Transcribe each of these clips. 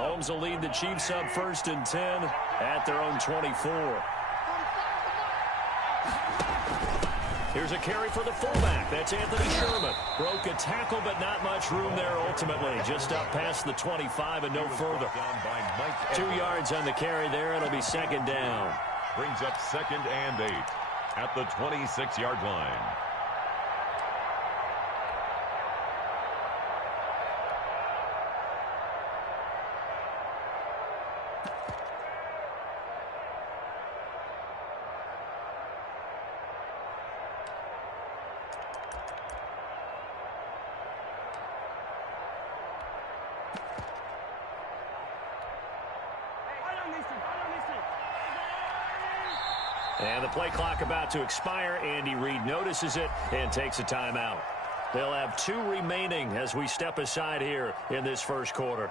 Mahomes will lead the Chiefs up 1st and 10 at their own 24. Here's a carry for the fullback. That's Anthony Sherman. Broke a tackle, but not much room there ultimately. Just up past the 25 and no further. 2 yards on the carry there. It'll be 2nd down. Brings up 2nd and 8 at the 26-yard line. And the play clock about to expire. Andy Reid notices it and takes a timeout. They'll have 2 remaining as we step aside here in this first quarter.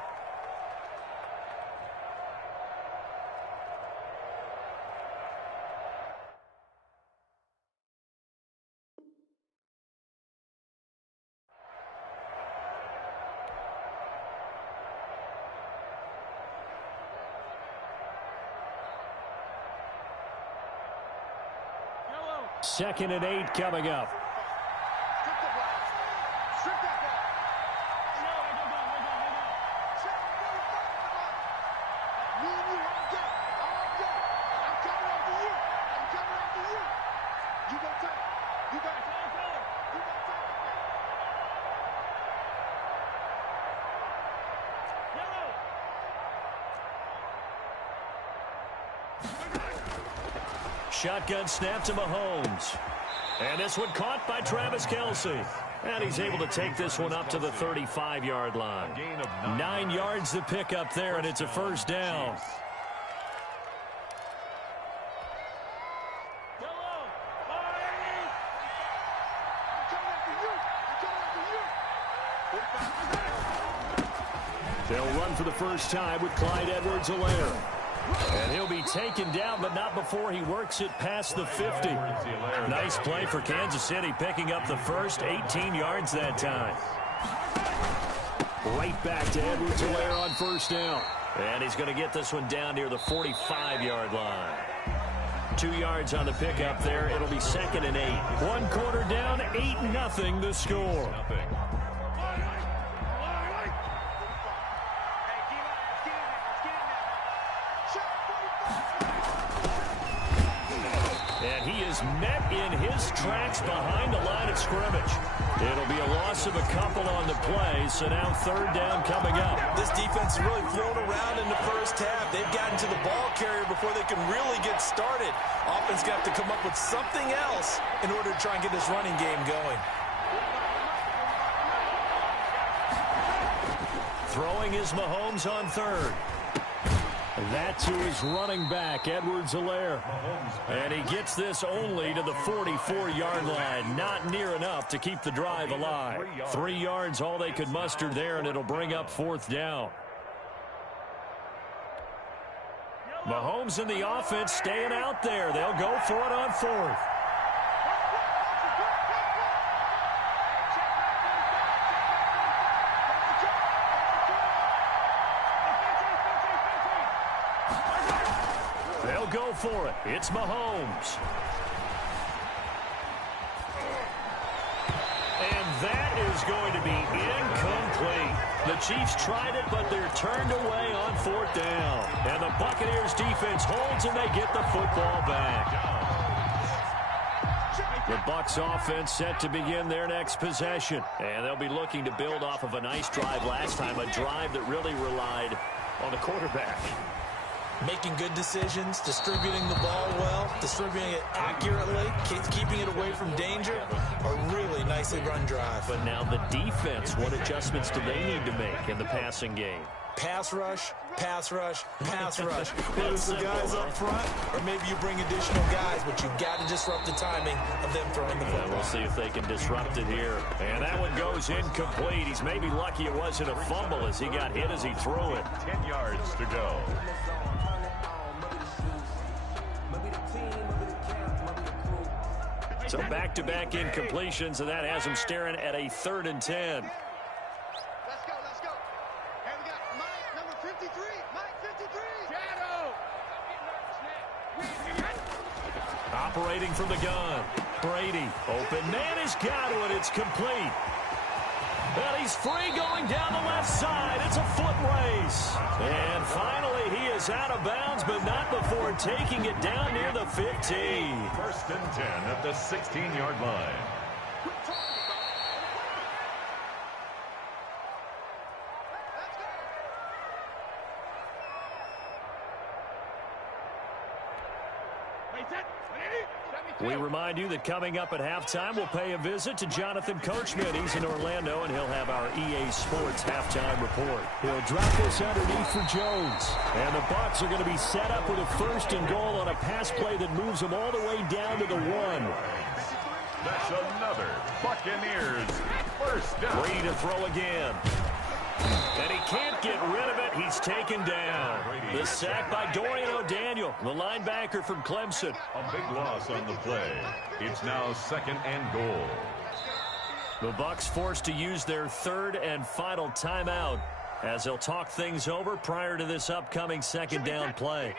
Second and 8 coming up. Shotgun snap to Mahomes. And this one caught by Travis Kelce. And he's able to take this one up to the 35-yard line. 9 yards to pick up there, and it's a 1st down. They'll run for the first time with Clyde Edwards-Helaire. And he'll be taken down, but not before he works it past the 50. Nice play for Kansas City, picking up the first 18 yards that time. Right back to Edwards-Helaire on 1st down. And he's going to get this one down near the 45-yard line. 2 yards on the pickup there. It'll be 2nd and 8. 1 quarter down, 8-0 the score. And he is met in his tracks behind the line of scrimmage. It'll be a loss of a couple on the play, so now 3rd down coming up. This defense is really thrown around in the first half. They've gotten to the ball carrier before they can really get started. Offense got to come up with something else in order to try and get this running game going. Throwing is Mahomes on 3rd. That to his running back, Edwards-Helaire. And he gets this only to the 44-yard line. Not near enough to keep the drive alive. 3 yards all they could muster there, and it'll bring up 4th down. Mahomes and the offense staying out there. They'll go for it on 4th. They'll go for it. It's Mahomes. And that is going to be incomplete. The Chiefs tried it, but they're turned away on 4th down. And the Buccaneers defense holds, and they get the football back. The Bucs offense set to begin their next possession. And they'll be looking to build off of a nice drive last time, a drive that really relied on the quarterback. Making good decisions, distributing the ball well, distributing it accurately, keeping it away from danger. A really nicely run drive. But now the defense, what adjustments do they need to make in the passing game? Pass rush, pass rush, pass rush. Whether it's the guys up front or maybe you bring additional guys, but you've got to disrupt the timing of them throwing the football. We'll see if they can disrupt it here. And that one goes incomplete. He's maybe lucky it wasn't a fumble as he got hit as he threw it. 10 yards to go. So back-to-back incompletions, and that has him staring at a 3rd and 10. Let's go. Hey, we got Mike, number 53. Operating from the gun. Brady. Open man has got it. It's complete. And he's free going down the left side. It's a foot race. And finally, he is out of bounds, but not before taking it down near the 15. First and 10 at the 16-yard line. We remind you that coming up at halftime, we'll pay a visit to Jonathan Coachman. He's in Orlando, and he'll have our EA Sports halftime report. He'll drop this underneath for Jones. And the Bucs are going to be set up with a first and goal on a pass play that moves them all the way down to the 1. That's another Buccaneers first down. Brady to throw again. And he can't get rid of it. He's taken down. The sack by Dorian O'Daniel, the linebacker from Clemson. A big loss on the play. It's now second and goal. The Bucs forced to use their third and final timeout as they'll talk things over prior to this upcoming second down play.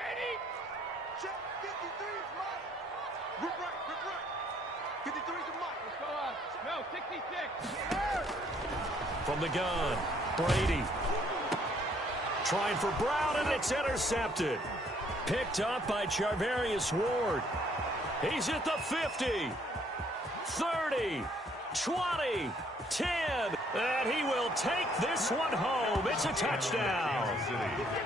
From the gun, Brady. Trying for Brown, and it's intercepted. Picked up by Charvarius Ward. He's at the 50, 30, 20, 10, and he will take this one home. It's a touchdown.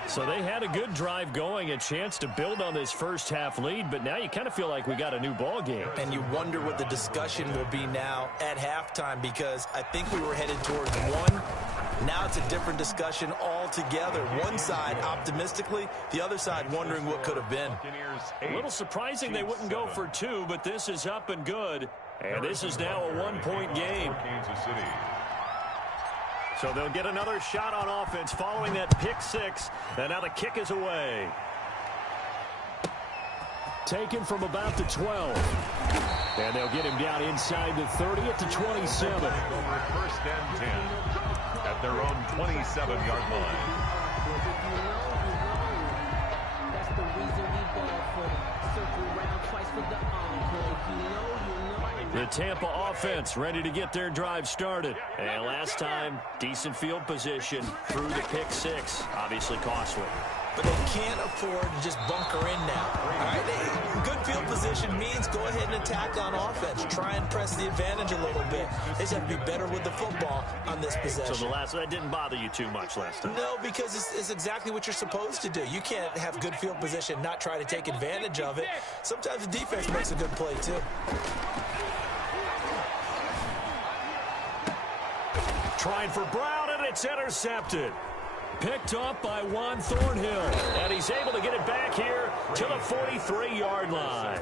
So they had a good drive going, a chance to build on this first half lead, but now you kind of feel like we got a new ball game. And you wonder what the discussion will be now at halftime, because I think we were headed towards one. Now it's a different discussion altogether. One side optimistically, the other side wondering what could have been. A little surprising they wouldn't go for 2, but this is up and good. And this is now a one-point game. So they'll get another shot on offense following that pick 6. And now the kick is away. Taken from about the 12. And they'll get him down inside the 30 at the 27. First and 10 at their own 27-yard line. That's the reason we ball for them. Circle round twice for the encore. If you know, you know. The Tampa offense ready to get their drive started. And last time, decent field position through the pick 6. Obviously costly. But they can't afford to just bunker in now. All right, good field position means go ahead and attack on offense. Try and press the advantage a little bit. They just have to be better with the football on this possession. So that didn't bother you too much last time? No, because it's exactly what you're supposed to do. You can't have good field position, not try to take advantage of it. Sometimes the defense makes a good play, too. Trying for Brown, and it's intercepted. Picked up by Juan Thornhill. And he's able to get it back here to the 43-yard line.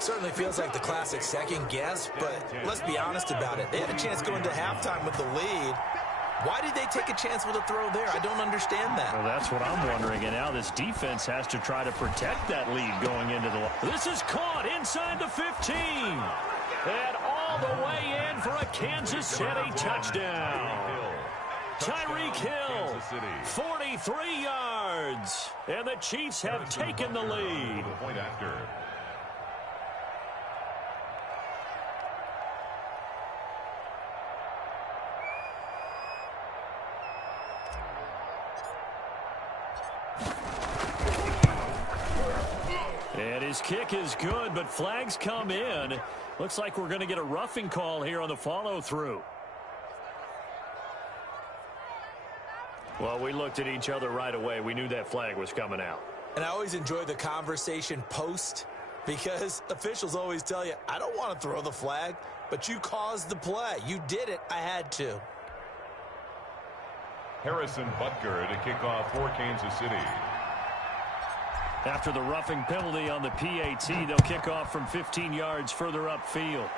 Certainly feels like the classic second guess, but let's be honest about it. They had a chance going to halftime with the lead. Why did they take a chance with a throw there? I don't understand that. Well, that's what I'm wondering. And now this defense has to try to protect that lead going into the... This is caught inside the 15. And all the way in for a Kansas City touchdown. Tyreek Hill, 43 yards. And the Chiefs have taken the lead. Point after. And his kick is good, but flags come in. Looks like we're going to get a roughing call here on the follow-through. Well, we looked at each other right away. We knew that flag was coming out. And I always enjoy the conversation post, because officials always tell you, I don't want to throw the flag, but you caused the play. You did it. I had to. Harrison Butker to kick off for Kansas City. After the roughing penalty on the PAT, they'll kick off from 15 yards further upfield.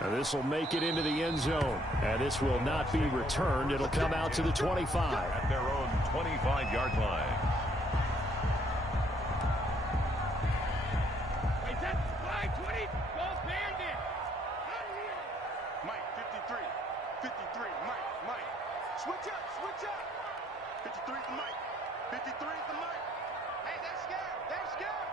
Now this will make it into the end zone. And this will not be returned. It'll come out to the 25. At their own 25-yard line. Flag 20, go Bandit. Mike, 53, Mike, switch up. 53's the mic. 53's the mic. Hey, they're scared. They're scared.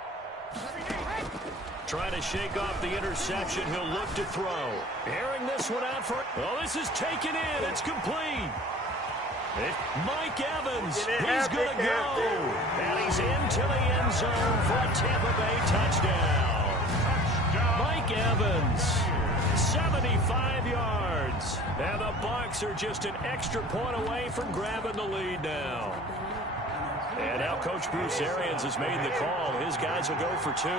Trying to shake off the interception. He'll look to throw. Airing this one out for... Oh, this is taken in. It's complete. Mike Evans, he's going to go. And he's into the end zone for a Tampa Bay touchdown. Mike Evans, 75 yards. And the Bucs are just an extra point away from grabbing the lead now. And now Coach Bruce Arians has made the call. His guys will go for 2.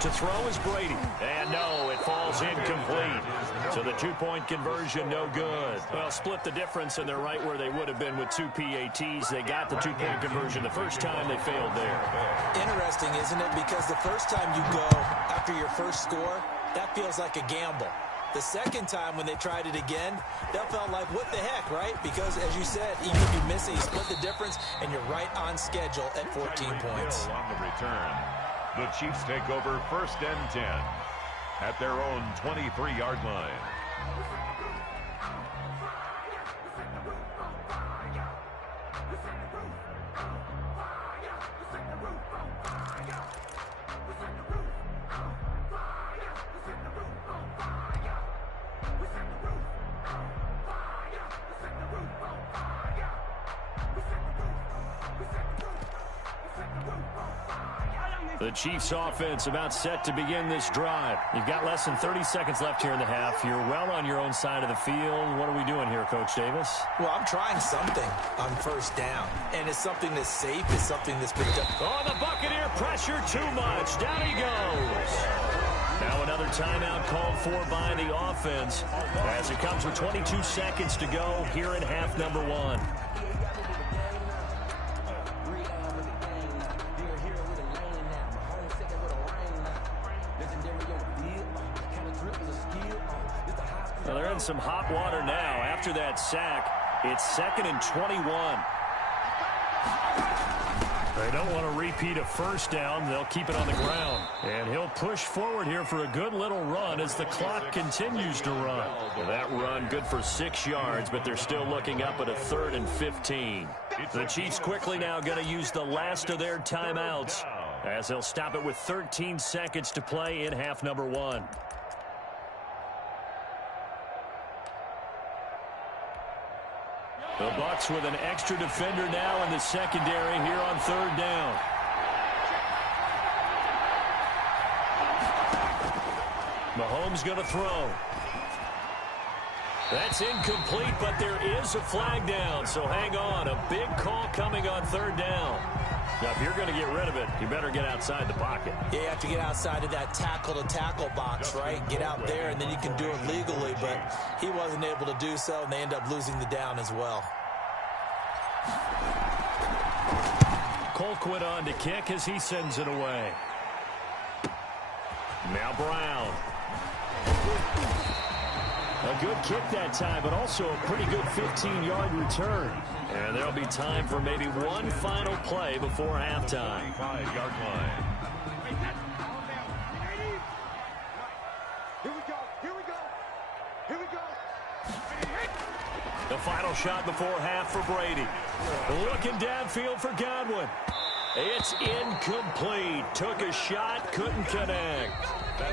To throw is Brady. And no, it falls incomplete. So the 2-point conversion, no good. Well, split the difference, and they're right where they would have been with 2 PATs. They got the 2-point conversion the first time. They failed there. Interesting, isn't it? Because the first time you go after your first score, that feels like a gamble. The second time when they tried it again, that felt like, what the heck, right? Because, as you said, even if you miss it, you split the difference, and you're right on schedule at 14 points. On the return, the Chiefs take over 1st and 10 at their own 23-yard line. The Chiefs offense about set to begin this drive. You've got less than 30 seconds left here in the half. You're well on your own side of the field. What are we doing here, Coach Davis? Well, I'm trying something on 1st down. And it's something that's safe. It's something that's productive. Oh, the Buccaneer pressure too much. Down he goes. Now another timeout called for by the offense as it comes with 22 seconds to go here in half number 1. Well, they're in some hot water now. After that sack, it's 2nd and 21. They don't want to repeat a first down. They'll keep it on the ground. And he'll push forward here for a good little run as the clock continues to run. Well, that run good for 6 yards, but they're still looking up at a 3rd and 15. The Chiefs quickly now going to use the last of their timeouts as they'll stop it with 13 seconds to play in half number 1. The Bucs with an extra defender now in the secondary here on 3rd down. Mahomes going to throw. That's incomplete, but there is a flag down, so hang on. A big call coming on 3rd down. Now, if you're going to get rid of it, you better get outside the pocket. Yeah, you have to get outside of that tackle-to-tackle box, right? Get out there, and then you can do it legally, but he wasn't able to do so, and they end up losing the down as well. Colquitt on to kick as he sends it away. Now Brown. A good kick that time, but also a pretty good 15-yard return. And there'll be time for maybe one final play before halftime. 5-yard line. Here we go. Here we go. Here we go. The final shot before half for Brady. Looking downfield for Godwin. It's incomplete. Took a shot, couldn't connect.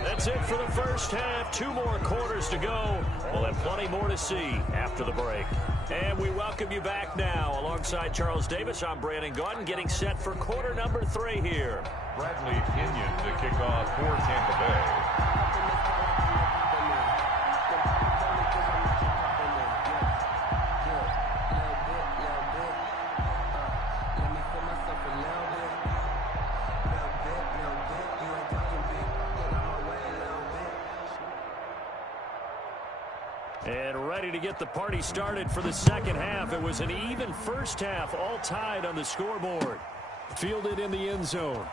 That's it for the first half. 2 more quarters to go. We'll have plenty more to see after the break. And we welcome you back now. Alongside Charles Davis, I'm Brandon Gaudin, getting set for quarter number 3 here. Bradley Pinion to kick off for Tampa Bay. And ready to get the party started for the second half. It was an even first half, all tied on the scoreboard. Fielded in the end zone.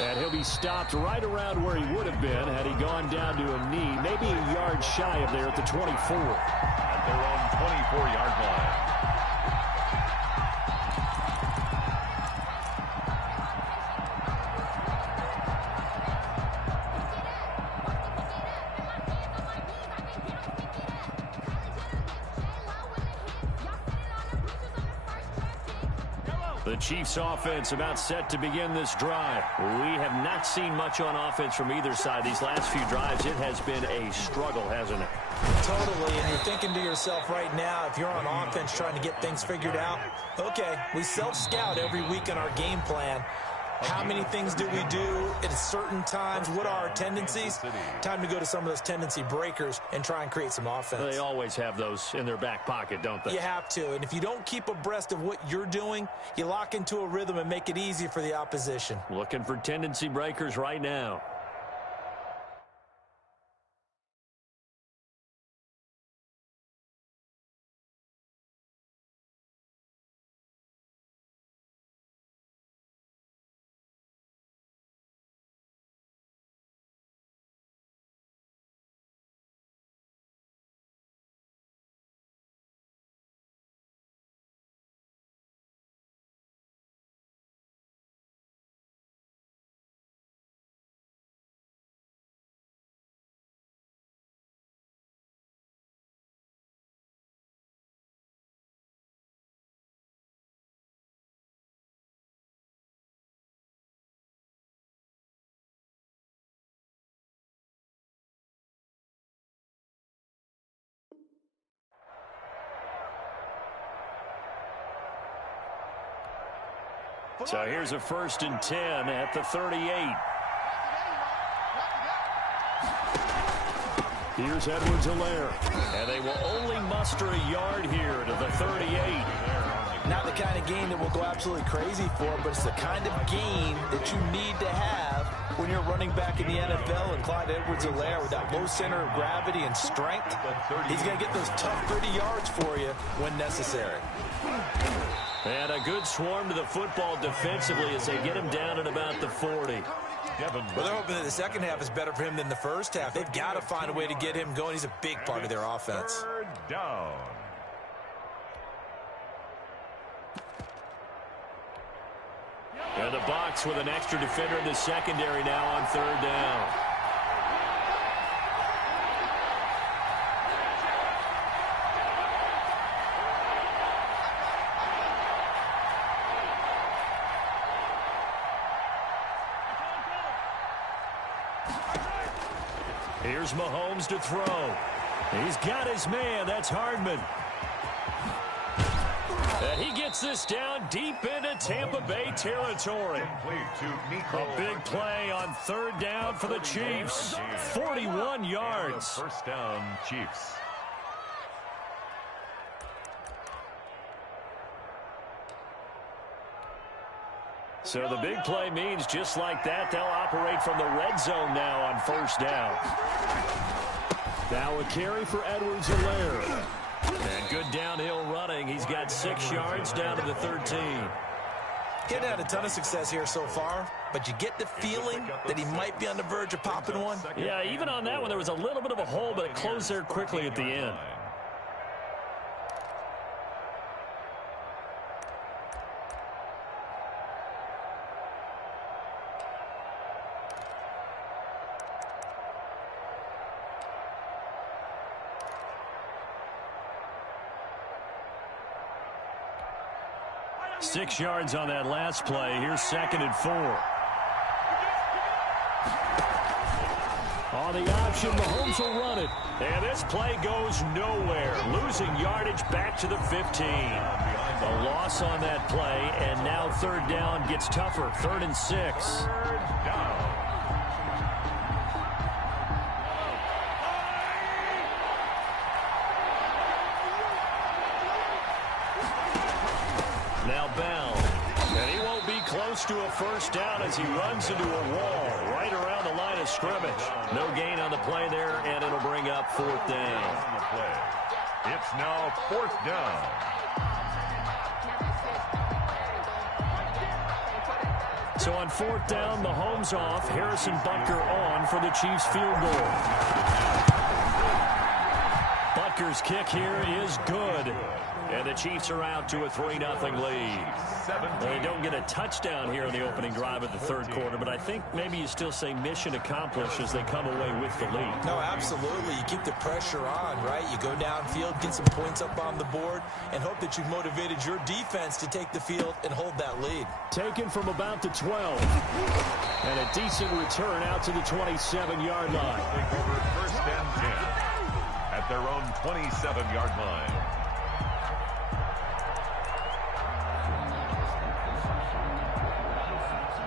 And he'll be stopped right around where he would have been had he gone down to a knee, maybe a yard shy of there at the 24. At their own 24-yard line. The Chiefs offense about set to begin this drive. We have not seen much on offense from either side. These last few drives, it has been a struggle, hasn't it? Totally, and you're thinking to yourself right now, if you're on offense trying to get things figured out, okay, we self-scout every week in our game plan. How many things do we do at certain times? What are our tendencies? Time to go to some of those tendency breakers and try and create some offense. They always have those in their back pocket, don't they? You have to, and if you don't keep abreast of what you're doing, you lock into a rhythm and make it easy for the opposition. Looking for tendency breakers right now. So here's a 1st and 10 at the 38. Here's Edwards-Helaire. And they will only muster a yard here to the 38. Not the kind of gain that we'll go absolutely crazy for, but it's the kind of gain that you need to have when you're running back in the NFL. And Clyde Edwards-Helaire, with that low center of gravity and strength, he's going to get those tough, gritty yards for you when necessary. And a good swarm to the football defensively as they get him down at about the 40. Well, they're hoping that the second half is better for him than the first half. They've got to find a way to get him going. He's a big part of their offense. 3rd down. And the Bucs with an extra defender in the secondary now on 3rd down. Here's Mahomes to throw. He's got his man. That's Hardman. And he gets this down deep into Tampa Bay territory. A big play on 3rd down for the Chiefs. 41 yards. 1st down, Chiefs. So the big play means just like that, they'll operate from the red zone now on 1st down. Now a carry for Edwards-Helaire. And good downhill running. He's got 6 yards down to the 13. Getting had a ton of success here so far, but you get the feeling that he might be on the verge of popping one. Yeah, even on that one, there was a little bit of a hole, but it closed there quickly at the end. Six yards on that last play. Here's 2nd and 4. On the option, Mahomes will run it. And this play goes nowhere. Losing yardage back to the 15. A loss on that play, and now 3rd down gets tougher. 3rd and 6. 3rd down. Now Bell, and he won't be close to a 1st down as he runs into a wall right around the line of scrimmage. No gain on the play there, and it'll bring up 4th down. It's now 4th down. So on 4th down, Mahomes off, Harrison Butker on for the Chiefs field goal. Kicker's kick here is good. And the Chiefs are out to a 3-0 lead. They don't get a touchdown here in the opening drive of the third quarter, but I think maybe you still say mission accomplished as they come away with the lead. No, absolutely. You keep the pressure on, right? You go downfield, get some points up on the board, and hope that you've motivated your defense to take the field and hold that lead. Taken from about the 12. And a decent return out to the 27-yard line. Over first and 10 at their own 27-yard line.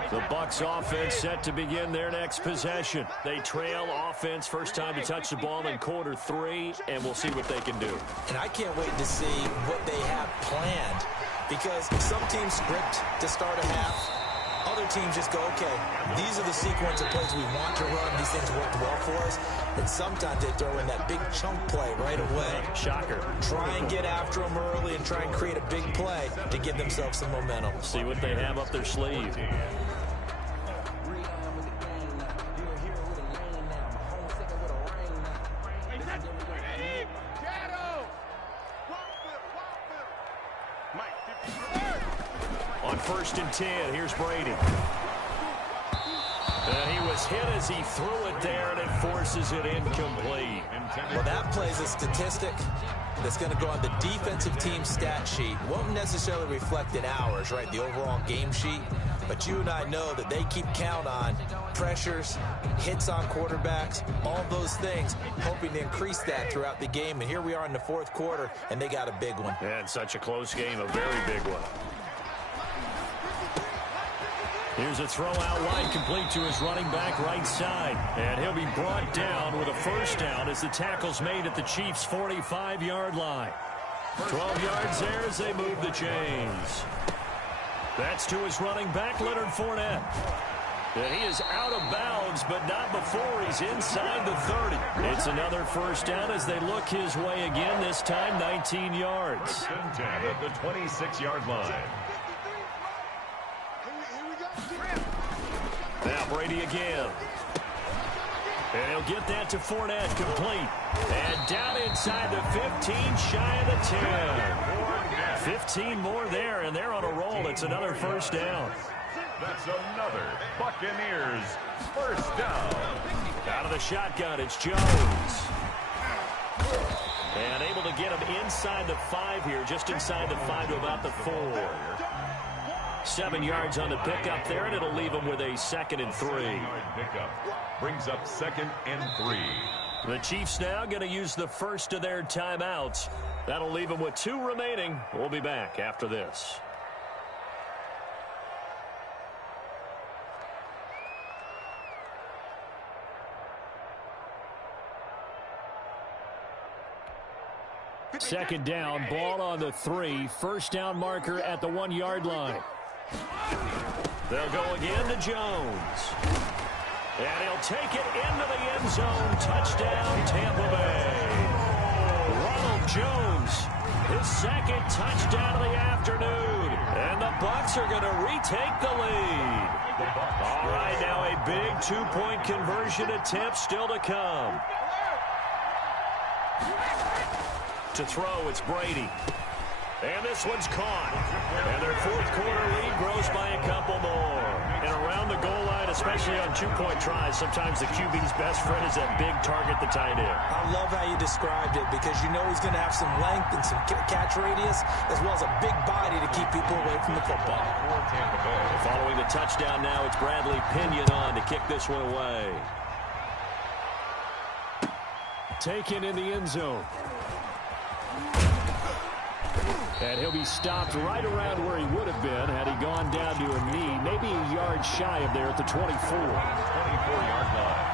The Bucs offense set to begin their next possession. They trail offense first time to touch the ball in quarter 3, and we'll see what they can do. And I can't wait to see what they have planned, because some teams script to start a half. Other teams just go, okay, these are the sequence of plays we want to run. These things worked well for us. And sometimes they throw in that big chunk play right away. Shocker. Try and get after them early and try and create a big play to give themselves some momentum. See what they have up their sleeve. On first and 10, here's Brady. And he was hit as he threw it there, and it forces it incomplete. Well, that plays a statistic that's going to go on the defensive team stat sheet. Won't necessarily reflect in ours, right, the overall game sheet. But you and I know that they keep count on pressures, hits on quarterbacks, all those things, hoping to increase that throughout the game. And here we are in the fourth quarter, and they got a big one. And such a close game, a very big one. Here's a throw out wide, complete to his running back right side. And he'll be brought down with a first down as the tackle's made at the Chiefs' 45-yard line. 12 yards there as they move the chains. That's to his running back, Leonard Fournette. And he is out of bounds, but not before he's inside the 30. It's another first down as they look his way again, this time 19 yards. First and 10 at the 26-yard line. Now Brady again. And he'll get that to Fournette, complete. And down inside the 15, shy of the 10. 15 more there, and they're on a roll. It's another first down. That's another Buccaneers first down. Out of the shotgun, it's Jones. And able to get him inside the 5 here, just inside the 5 to about the 4. 7 yards on the pickup there, and it'll leave him with a 2nd and 3. 7-yard pickup brings up 2nd and 3. The Chiefs now going to use the first of their timeouts. That'll leave them with 2 remaining. We'll be back after this. Second down, ball on the 3. First down marker at the 1-yard line. They'll go again to Jones. And he'll take it into the end zone. Touchdown, Tampa Bay. Ronald Jones, his 2nd touchdown of the afternoon. And the Bucs are going to retake the lead. All right, now a big 2-point conversion attempt still to come. To throw, it's Brady. And this one's caught. And their fourth quarter lead grows by a couple more. And around the goal line, especially on 2-point tries, sometimes the QB's best friend is that big target, the tight end. I love how you described it, because you know he's going to have some length and some catch radius, as well as a big body to keep people away from the football. Following the touchdown now, it's Bradley Pinion on to kick this one away. Taken in the end zone. And he'll be stopped right around where he would have been had he gone down to a knee, maybe a yard shy of there at the 24. 24-yard line.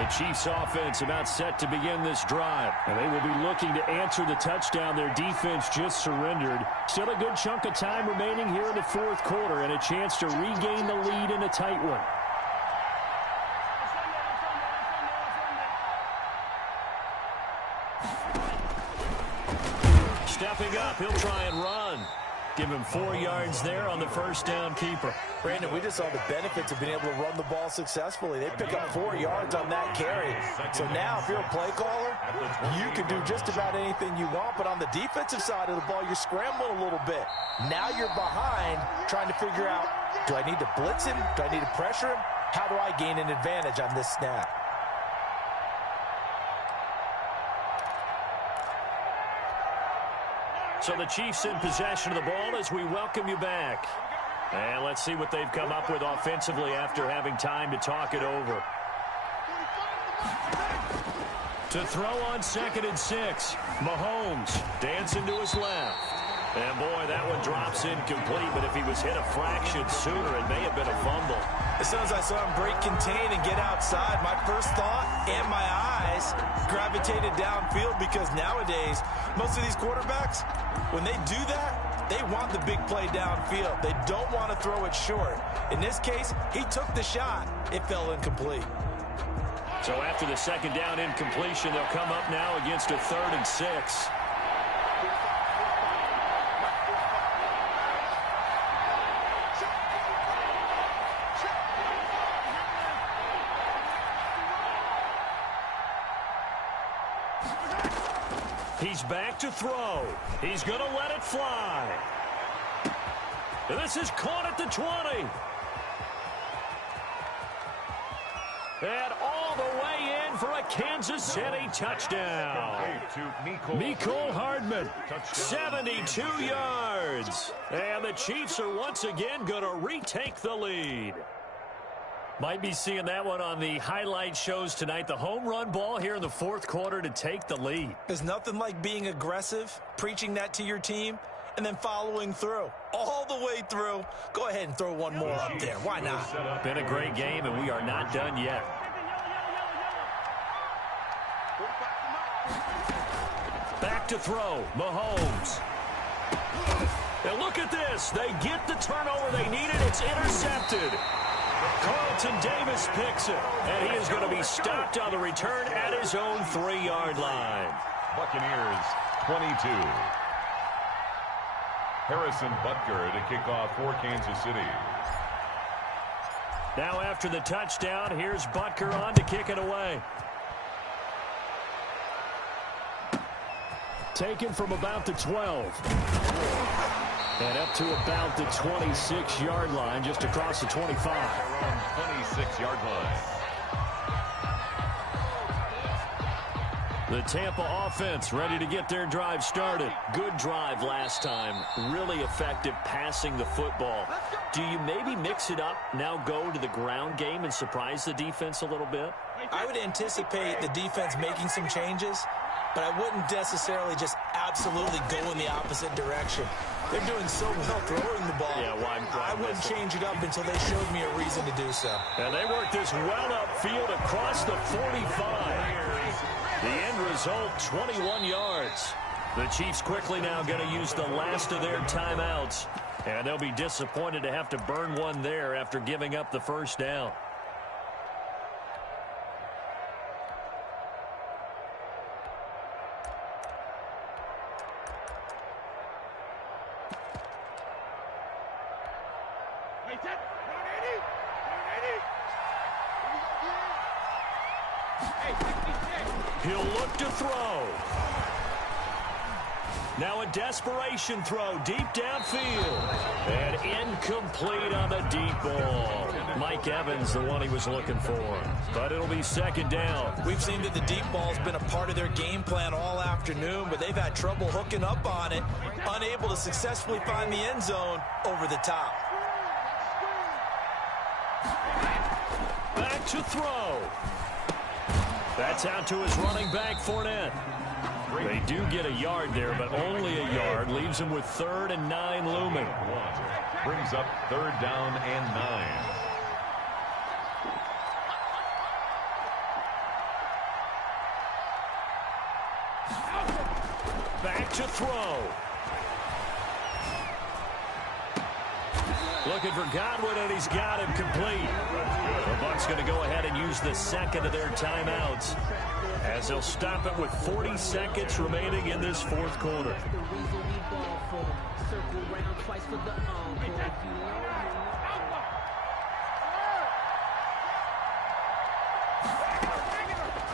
The Chiefs offense about set to begin this drive. And they will be looking to answer the touchdown their defense just surrendered. Still a good chunk of time remaining here in the fourth quarter, and a chance to regain the lead in a tight one. Stepping up, he'll try and run. Give him 4 yards there on the first down keeper. Brandon, we just saw the benefits of being able to run the ball successfully. They pick up 4 yards on that carry. So now if you're a play caller, you can do just about anything you want. But on the defensive side of the ball, you're scrambling a little bit. Now you're behind trying to figure out, do I need to blitz him? Do I need to pressure him? How do I gain an advantage on this snap? So the Chiefs in possession of the ball as we welcome you back. And let's see what they've come up with offensively after having time to talk it over. To throw on 2nd and 6. Mahomes dancing to his left. And boy, that one drops incomplete, but if he was hit a fraction sooner, it may have been a fumble. As soon as I saw him break contain and get outside, my first thought and my eyes gravitated downfield, because nowadays, most of these quarterbacks, when they do that, they want the big play downfield. They don't want to throw it short. In this case, he took the shot. It fell incomplete. So after the 2nd down incompletion, they'll come up now against a 3rd and 6. He's back to throw. He's going to let it fly. And this is caught at the 20. And all the way in for a Kansas City touchdown. Mecole Hardman, 72 yards. And the Chiefs are once again going to retake the lead. Might be seeing that one on the highlight shows tonight. The home run ball here in the 4th quarter to take the lead. There's nothing like being aggressive, preaching that to your team, and then following through. All the way through. Go ahead and throw one more up there. Why not? Been a great game, and we are not done yet. Back to throw. Mahomes. And look at this. They get the turnover they needed. It's intercepted. Carlton Davis picks it, and he is going to be stopped on the return at his own 3-yard line. Buccaneers 22. Harrison Butker to kick off for Kansas City. Now after the touchdown, here's Butker on to kick it away. Taken from about the 12. And up to about the 26-yard line, just across the 25. Around 26-yard line. The Tampa offense ready to get their drive started. Good drive last time. Really effective passing the football. Do you maybe mix it up, now go to the ground game and surprise the defense a little bit? I would anticipate the defense making some changes, but I wouldn't necessarily just absolutely go in the opposite direction. They're doing so well throwing the ball. Yeah, I wouldn't change it up until they showed me a reason to do so. And they work this well upfield across the 45. The end result, 21 yards. The Chiefs quickly now going to use the last of their timeouts. And they'll be disappointed to have to burn one there after giving up the first down. He'll look to throw. Now a desperation throw deep downfield. And incomplete on the deep ball. Mike Evans, the one he was looking for. But it'll be 2nd down. We've seen that the deep ball's been a part of their game plan all afternoon, but they've had trouble hooking up on it, unable to successfully find the end zone over the top. Back to throw. That's out to his running back, Fournette. They do get a yard there, but only a yard. Leaves him with 3rd and 9 looming. Brings up 3rd down and 9. Back to throw. Looking for Godwin, and he's got him complete. The Bucs going to go ahead and use the second of their timeouts, as they'll stop it with 40 seconds remaining in this fourth quarter.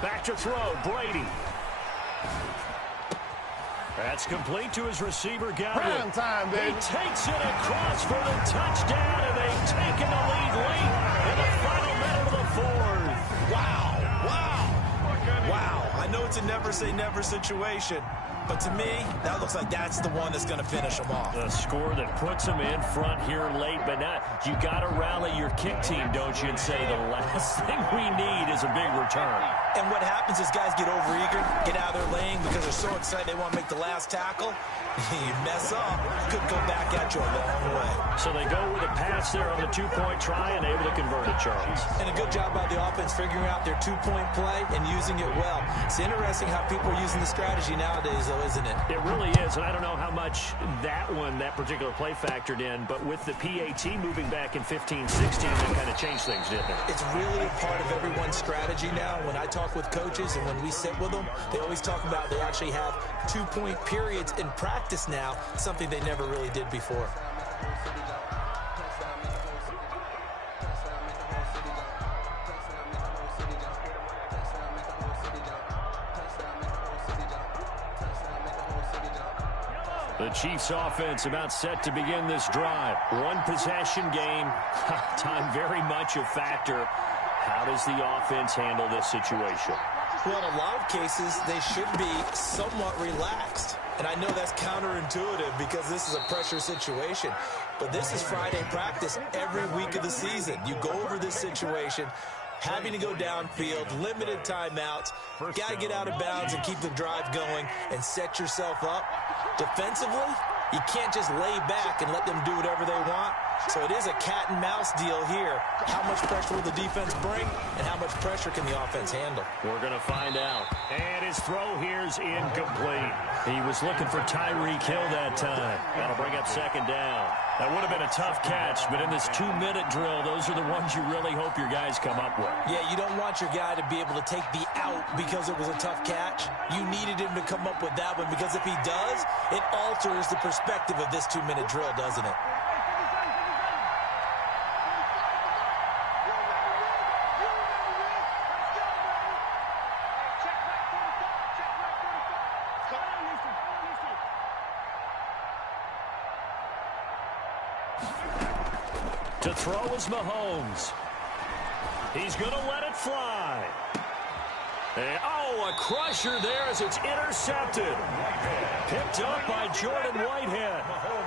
Back to throw, Brady. That's complete to his receiver, Godwin. Prime time, baby. He takes it across for the touchdown, and they've taken the lead late in the final minute of the fourth. Wow. I know it's a never-say-never situation, but to me, that looks like that's the one that's going to finish them off. The score that puts them in front here late, but not. You got to rally your kick team, don't you, and say the last thing we need is a big return. And what happens is guys get overeager, get out of their lane because they're so excited they want to make the last tackle. You mess up, could go back at you a long way. So they go with a pass there on the two-point try and able to convert it, Charles. And a good job by the offense figuring out their two-point play and using it well. It's interesting how people are using the strategy nowadays, though, isn't it? It really is, and I don't know how much that particular play factored in, but with the PAT moving back in 15-16, that kind of changed things, didn't it? It's really a part of everyone's strategy now. When I talk with coaches and when we sit with them, they always talk about they actually have two-point periods in practice now, something they never really did before. The Chiefs offense about set to begin this drive. One possession game. Time very much a factor. How does the offense handle this situation? Well, in a lot of cases, they should be somewhat relaxed. And I know that's counterintuitive because this is a pressure situation. But this is Friday practice every week of the season. You go over this situation, having to go downfield, limited timeouts, got to get out of bounds and keep the drive going and set yourself up. Defensively, you can't just lay back and let them do whatever they want. So it is a cat and mouse deal here. How much pressure will the defense bring, and how much pressure can the offense handle? We're going to find out. And his throw here's incomplete. He was looking for Tyreek Hill that time. That'll bring up second down. That would have been a tough catch, but in this 2-minute drill, those are the ones you really hope your guys come up with. Yeah, you don't want your guy to be able to take the out because it was a tough catch. You needed him to come up with that one because if he does, it alters the perspective of this 2-minute drill, doesn't it? To throw is Mahomes. He's going to let it fly. And, a crusher there as it's intercepted. Picked up by Jordan Whitehead.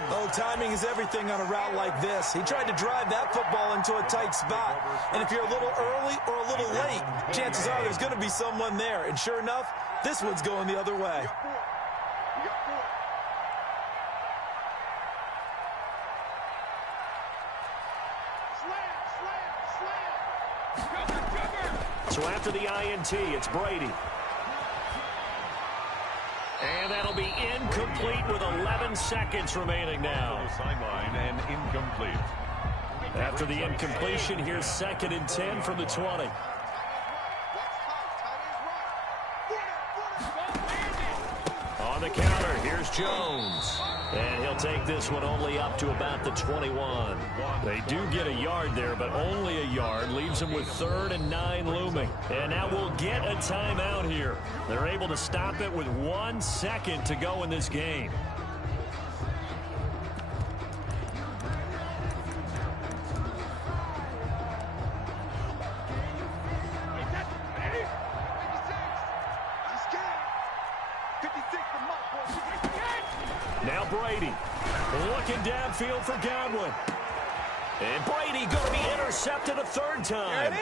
Oh, timing is everything on a route like this. He tried to drive that football into a tight spot. And if you're a little early or a little late, chances are there's going to be someone there. And sure enough, this one's going the other way. So after the INT, it's Brady. And that'll be incomplete with 11 seconds remaining now. Sideline and incomplete. After the incompletion, here's 2nd and 10 from the 20. On the counter, here's Jones. And he'll take this one only up to about the 21. They do get a yard there, but only a yard. Leaves them with 3rd and 9 looming. And now we'll get a timeout here. They're able to stop it with 1 second to go in this game. Now Brady looking downfield for Godwin. And Brady going to be intercepted a 3rd time.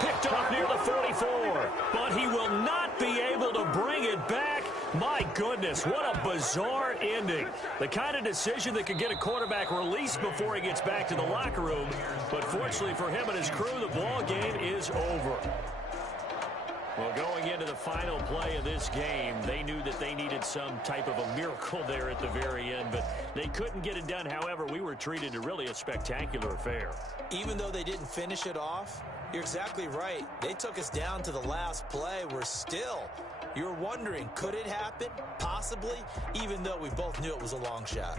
Picked off near the 44. But he will not be able to bring it back. My goodness, what a bizarre ending. The kind of decision that could get a quarterback released before he gets back to the locker room. But fortunately for him and his crew, the ball game is over. Well, going into the final play of this game, they knew that they needed some type of a miracle there at the very end, but they couldn't get it done. However, we were treated to really a spectacular affair. Even though they didn't finish it off, you're exactly right. They took us down to the last play. You're wondering, could it happen? Possibly, even though we both knew it was a long shot.